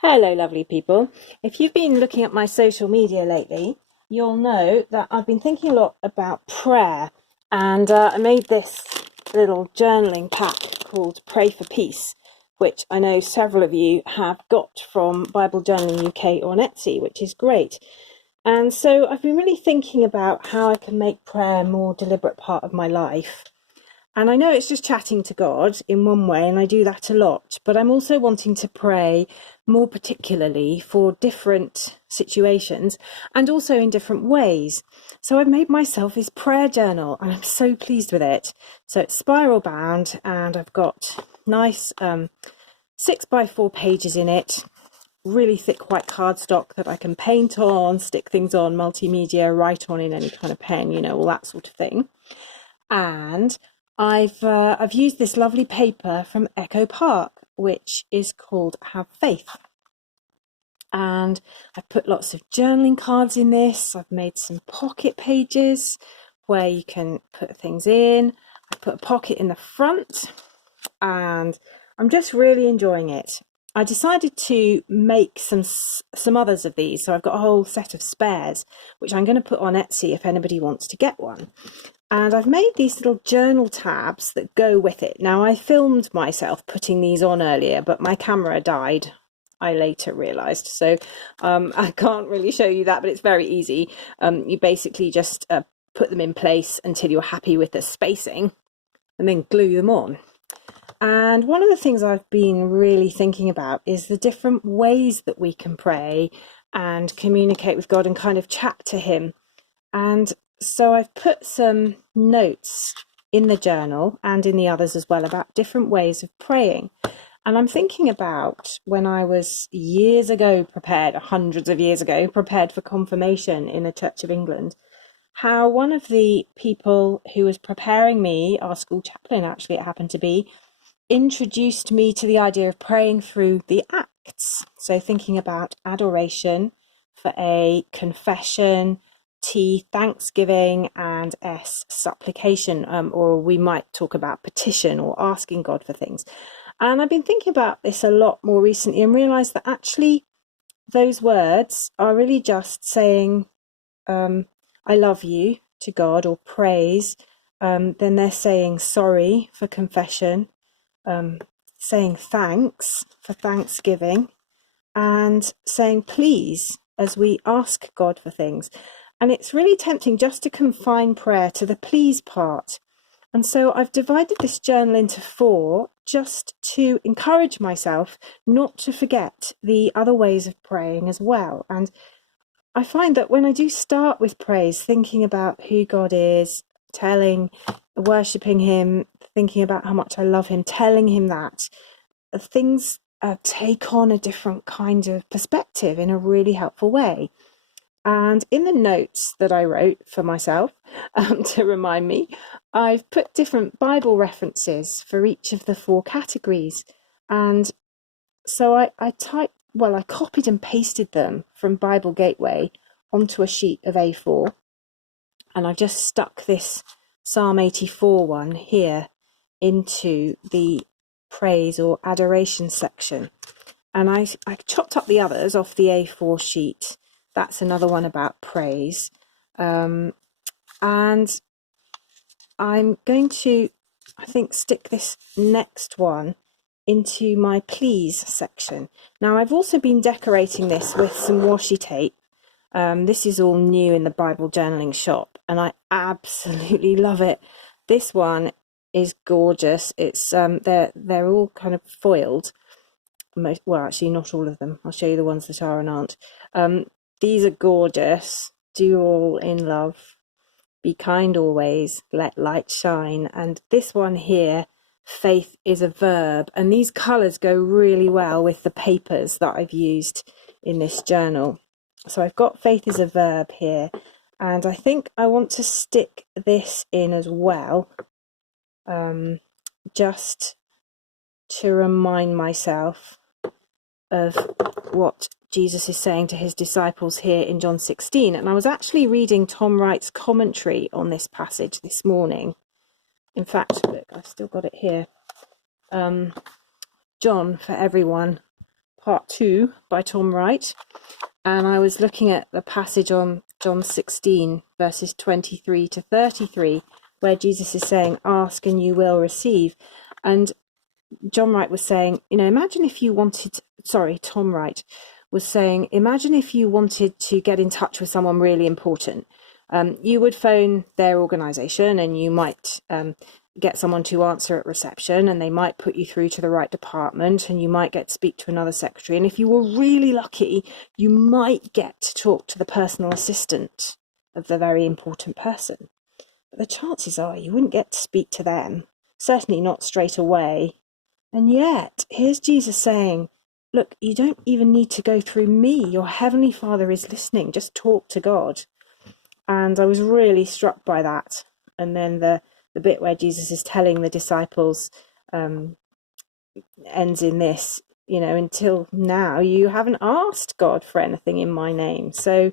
Hello, lovely people. If you've been looking at my social media lately, you'll know that I've been thinking a lot about prayer, and I made this little journaling pack called Pray for Peace, which I know several of you have got from Bible Journaling UK or on Etsy, which is great. And so I've been really thinking about how I can make prayer a more deliberate part of my life. And I know it's just chatting to God in one way, and I do that a lot, but I'm also wanting to pray more particularly for different situations and also in different ways. So I've made myself this prayer journal and I'm so pleased with it. So it's spiral bound and I've got nice 6x4 pages in it, really thick white cardstock that I can paint on, stick things on, multimedia, write on in any kind of pen, all that sort of thing. And I've used this lovely paper from Echo Park, which is called Have Faith. And I've put lots of journaling cards in this. I've made some pocket pages where you can put things in. I put a pocket in the front and I'm just really enjoying it. I decided to make some others of these, so I've got a whole set of spares, which I'm going to put on Etsy if anybody wants to get one. And I've made these little journal tabs that go with it. Now, I filmed myself putting these on earlier, but my camera died, I later realised. So I can't really show you that, but it's very easy. You basically just put them in place until you're happy with the spacing and then glue them on. And one of the things I've been really thinking about is the different ways that we can pray and communicate with God and kind of chat to him. And so I've put some notes in the journal and in the others as well about different ways of praying. And I'm thinking about when I was years ago prepared, hundreds of years ago, prepared for confirmation in the Church of England, how one of the people who was preparing me, our school chaplain actually it happened to be, introduced me to the idea of praying through the acts. So thinking about adoration for A, confession, T, thanksgiving, and S, supplication, or we might talk about petition or asking God for things. And I've been thinking about this a lot more recently and realised that actually those words are really just saying, I love you to God, or praise. Then they're saying sorry for confession, saying thanks for thanksgiving, and saying please as we ask God for things. And it's really tempting just to confine prayer to the please part. And so I've divided this journal into 4 just to encourage myself not to forget the other ways of praying as well. And I find that when I do start with praise, thinking about who God is, worshipping him, thinking about how much I love him, telling him that, things take on a different kind of perspective in a really helpful way. And in the notes that I wrote for myself to remind me, I've put different Bible references for each of the 4 categories. And so I copied and pasted them from Bible Gateway onto a sheet of A4. And I've just stuck this Psalm 84 one here into the praise or adoration section. And I chopped up the others off the A4 sheet. That's another one about praise. And I'm going to, I think, stick this next one into my please section. Now, I've also been decorating this with some washi tape. This is all new in the Bible journaling shop, and I absolutely love it. This one is gorgeous. It's they're all kind of foiled. Well, actually, not all of them. I'll show you the ones that are and aren't. These are gorgeous. Do all in love. Be kind always. Let light shine. And this one here, faith is a verb. And these colours go really well with the papers that I've used in this journal. So I've got faith is a verb here. And I think I want to stick this in as well. Just to remind myself of what Jesus is saying to his disciples here in John 16. And I was actually reading Tom Wright's commentary on this passage this morning. In fact, look, I've still got it here. John for everyone, part 2 by Tom Wright, and I was looking at the passage on John 16 verses 23 to 33 where Jesus is saying, ask and you will receive. And John Wright was saying, imagine if you wanted, Tom Wright was saying, imagine if you wanted to get in touch with someone really important. You would phone their organisation and you might get someone to answer at reception, and they might put you through to the right department, and you might get to speak to another secretary. And if you were really lucky, you might get to talk to the personal assistant of the very important person. But the chances are you wouldn't get to speak to them, certainly not straight away. And yet, here's Jesus saying, look, you don't even need to go through me. Your heavenly Father is listening. Just talk to God. And I was really struck by that. And then the bit where Jesus is telling the disciples ends in this, until now you haven't asked God for anything in my name. So,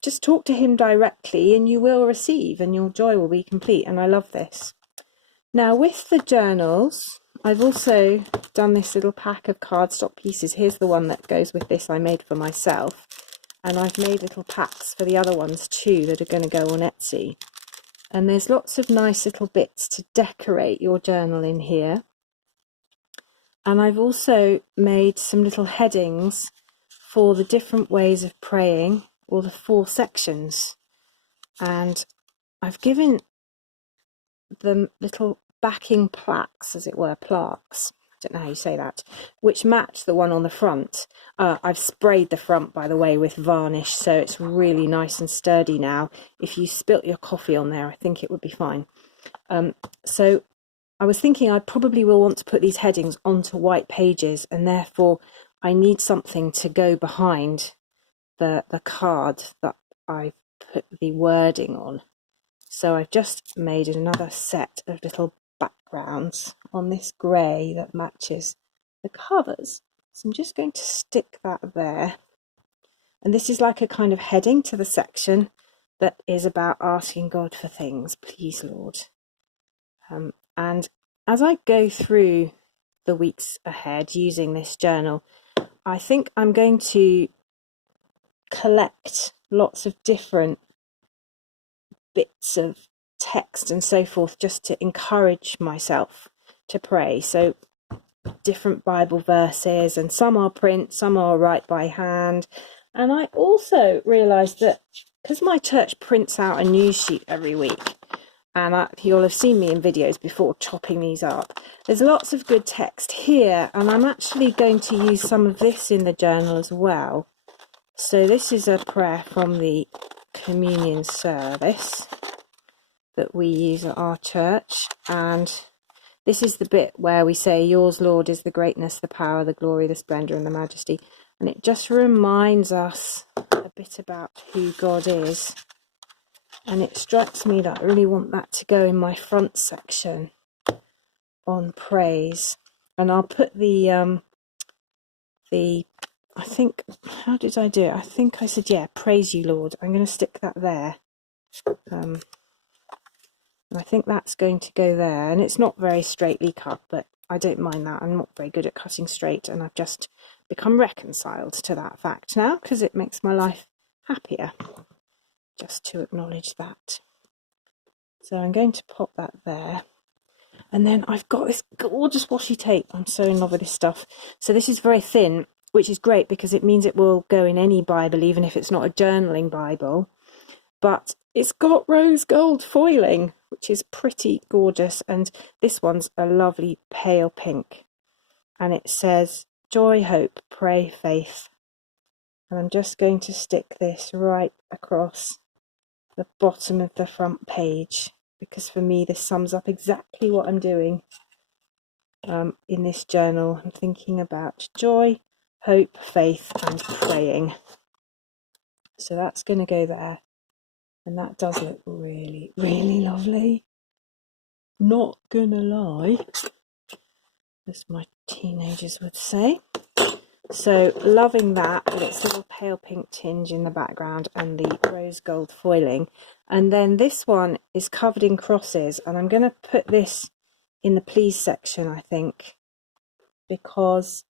just talk to him directly and you will receive and your joy will be complete. And I love this. Now, with the journals, I've also done this little pack of cardstock pieces. Here's the one that goes with this I made for myself. And I've made little packs for the other ones too that are going to go on Etsy. And there's lots of nice little bits to decorate your journal in here. And I've also made some little headings for the different ways of praying, or the 4 sections. And I've given them little backing plaques, as it were, plaques. I don't know how you say that, which match the one on the front. I've sprayed the front, by the way, with varnish, so it's really nice and sturdy now. If you spilt your coffee on there, I think it would be fine. So I was thinking I probably will want to put these headings onto white pages, and therefore I need something to go behind the card that I've put the wording on. So I've just made another set of little backgrounds on this grey that matches the covers. So I'm just going to stick that there. And this is like a kind of heading to the section that is about asking God for things. Please, Lord. And as I go through the weeks ahead using this journal, I think I'm going to collect lots of different bits of text and so forth, just to encourage myself to pray. So different Bible verses, and some are print, some are write by hand. And I also realised that because my church prints out a news sheet every week, and you'll have seen me in videos before chopping these up, there's lots of good text here, and I'm actually going to use some of this in the journal as well. So this is a prayer from the communion service that we use at our church, and this is the bit where we say, yours, Lord, is the greatness, the power, the glory, the splendour and the majesty. And it just reminds us a bit about who God is. And it strikes me that I really want that to go in my front section on praise. And I'll put I think, how did I do it? I think I said, praise you, Lord. I'm going to stick that there. And I think that's going to go there. And it's not very straightly cut, but I don't mind that. I'm not very good at cutting straight, and I've just become reconciled to that fact now, because it makes my life happier just to acknowledge that. So I'm going to pop that there. And then I've got this gorgeous washi tape. I'm so in love with this stuff. So this is very thin, which is great because it means it will go in any Bible, even if it's not a journaling Bible. But it's got rose gold foiling, which is pretty gorgeous. And this one's a lovely pale pink. And it says, joy, hope, pray, faith. And I'm just going to stick this right across the bottom of the front page, because for me this sums up exactly what I'm doing in this journal. I'm thinking about joy, hope, faith and praying. So that's going to go there. And that does look really, really lovely. Not gonna lie, as my teenagers would say. So loving that with its little pale pink tinge in the background and the rose gold foiling. And then this one is covered in crosses, and I'm going to put this in the please section, I think, because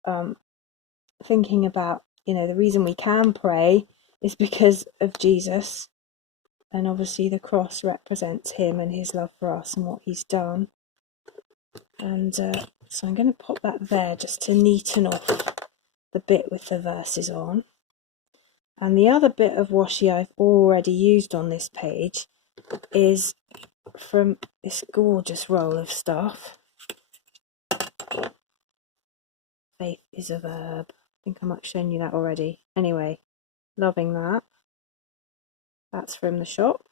thinking about, the reason we can pray is because of Jesus. And obviously the cross represents him and his love for us and what he's done. And so I'm going to pop that there just to neaten off the bit with the verses on. And the other bit of washi I've already used on this page is from this gorgeous roll of stuff. Faith is a verb. I think I might have shown you that already. Anyway, loving that. That's from the shop,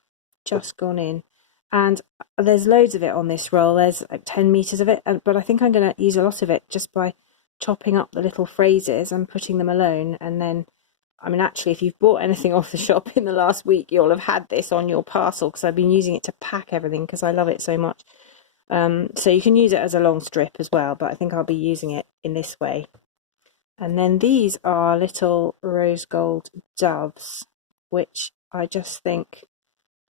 just gone in. And there's loads of it on this roll. There's like 10 meters of it, but I think I'm going to use a lot of it just by chopping up the little phrases and putting them alone. And then, I mean, actually, if you've bought anything off the shop in the last week, you'll have had this on your parcel, because I've been using it to pack everything because I love it so much. So you can use it as a long strip as well, but I think I'll be using it in this way. And then these are little rose gold doves, which I just think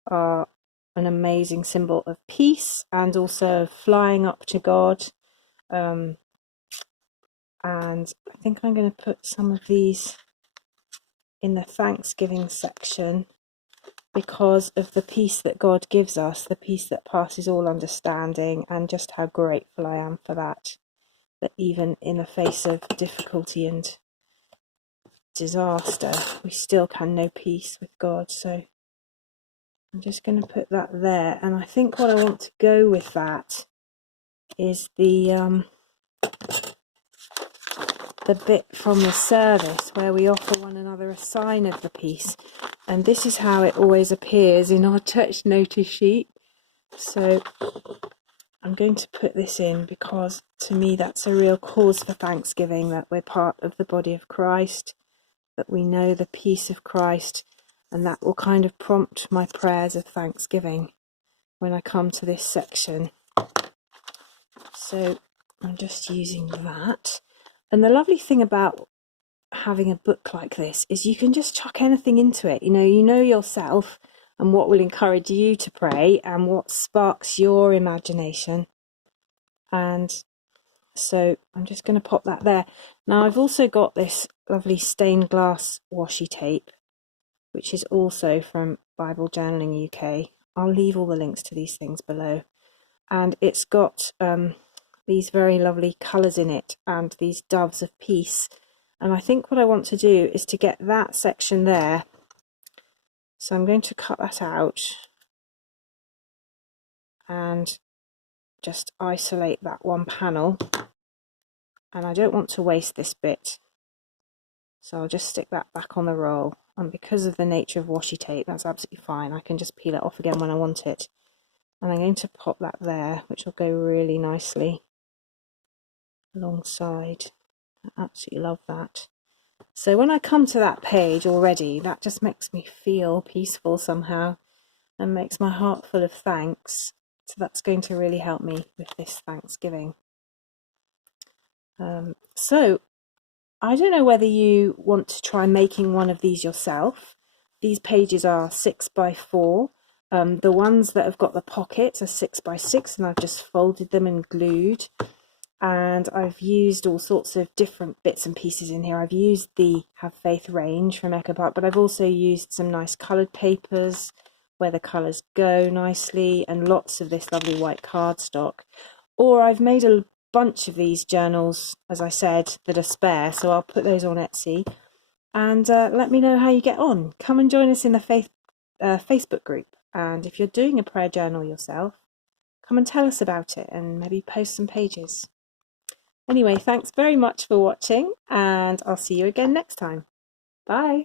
are an amazing symbol of peace and also flying up to God. And I think I'm going to put some of these in the Thanksgiving section because of the peace that God gives us, the peace that passes all understanding, and just how grateful I am for that. That even in the face of difficulty and disaster, we still can know peace with God. So I'm just going to put that there. And I think what I want to go with that is the bit from the service where we offer one another a sign of the peace. And this is how it always appears in our church notice sheet. So I'm going to put this in because to me that's a real cause for thanksgiving, that we're part of the body of Christ, that we know the peace of Christ, and that will kind of prompt my prayers of thanksgiving when I come to this section. So I'm just using that. And the lovely thing about having a book like this is you can just chuck anything into it. You know yourself and what will encourage you to pray and what sparks your imagination. And so I'm just going to pop that there. Now I've also got this lovely stained glass washi tape, which is also from Bible Journaling UK. I'll leave all the links to these things below. And it's got these very lovely colours in it and these doves of peace. And I think what I want to do is to get that section there. So I'm going to cut that out and just isolate that one panel. And I don't want to waste this bit. So I'll just stick that back on the roll. And because of the nature of washi tape, that's absolutely fine. I can just peel it off again when I want it. And I'm going to pop that there, which will go really nicely alongside. I absolutely love that. So when I come to that page already, that just makes me feel peaceful somehow and makes my heart full of thanks. So that's going to really help me with this Thanksgiving. So I don't know whether you want to try making one of these yourself. These pages are 6x4. The ones that have got the pockets are 6x6, and I've just folded them and glued. And I've used all sorts of different bits and pieces in here. I've used the Have Faith range from Echo Park, but I've also used some nice coloured papers where the colours go nicely, and lots of this lovely white cardstock. Or I've made a bunch of these journals, as I said, that are spare, so I'll put those on Etsy. And let me know how you get on. Come and join us in the Facebook group. And if you're doing a prayer journal yourself, come and tell us about it and maybe post some pages. Anyway, thanks very much for watching, and I'll see you again next time. Bye.